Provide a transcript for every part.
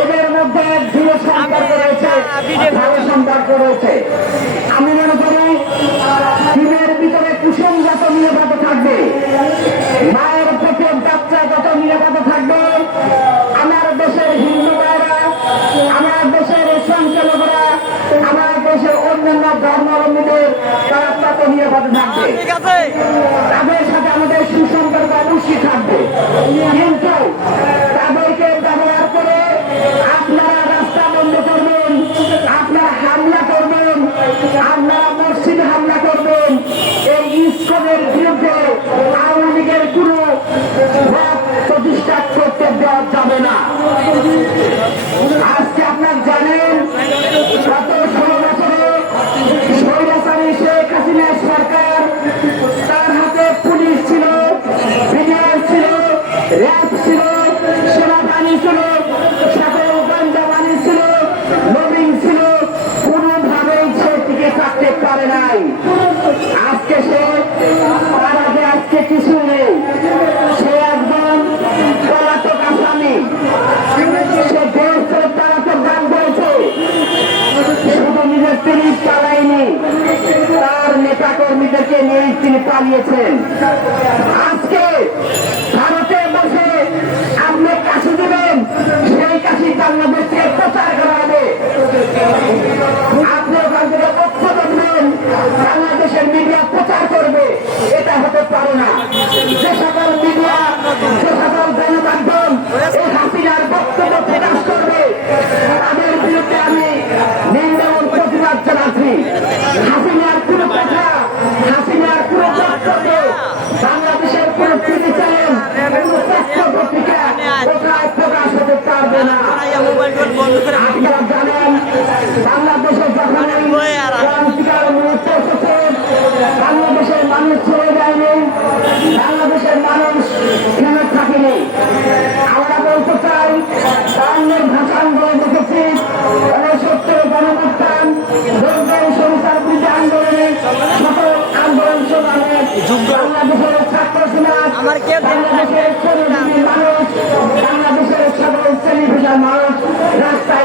এদের মধ্যে দৃঢ় সম্পর্ক রয়েছে ভালো সম্পর্ক রয়েছে। আমি মনে করি টিমের ভিতরে কুসংগত নিরাপদ থাকবে মায়ের পেটে বাচ্চা যত নিরাপদ থাকবে আমার দেশের হিন্দু ভাইরা আমার দেশের সংখ্যালঘুরা আমার দেশের অন্যান্য ধর্মাবলম্বীদের তারা তত নিরাপদ থাকবে। তাদের সাথে আমাদের সুসম্পর্ক অবশ্যই থাকবে। কিন্তু তিনি চালায়নি তার নেতা কর্মীদেরকে নিয়ে তিনি পালিয়েছেন। আজকে যখন এই মুহূর্ত এসেছে বাংলাদেশের মানুষ চলে যায়নি বাংলাদেশের মানুষ থেমে থাকেনি আমরা বলতে চাই বাংলার ভাষা আন্দোলন দেখেছি উনসত্তর গণপ্রস্থান সংসার বিরুদ্ধে আন্দোলনে সকল আন্দোলন বাংলাদেশের ছাত্র সমাজ বাংলাদেশের শ্রমিক মানুষ বাংলাদেশের সকল শ্রেণি পেশার মানুষ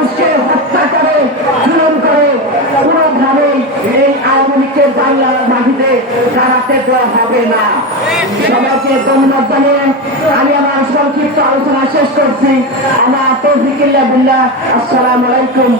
মানুষকে হত্যা করে করে এই আওয়ামী লীগের বাংলার মাটিতে দাঁড়াতে দেওয়া হবে না। সবাইকে ধন্যবাদ জানিয়ে আমি আমার সংক্ষিপ্ত আলোচনা শেষ করছি। আমার তৌফিকিল্লা বিল্লাহ। আসসালামু আলাইকুম।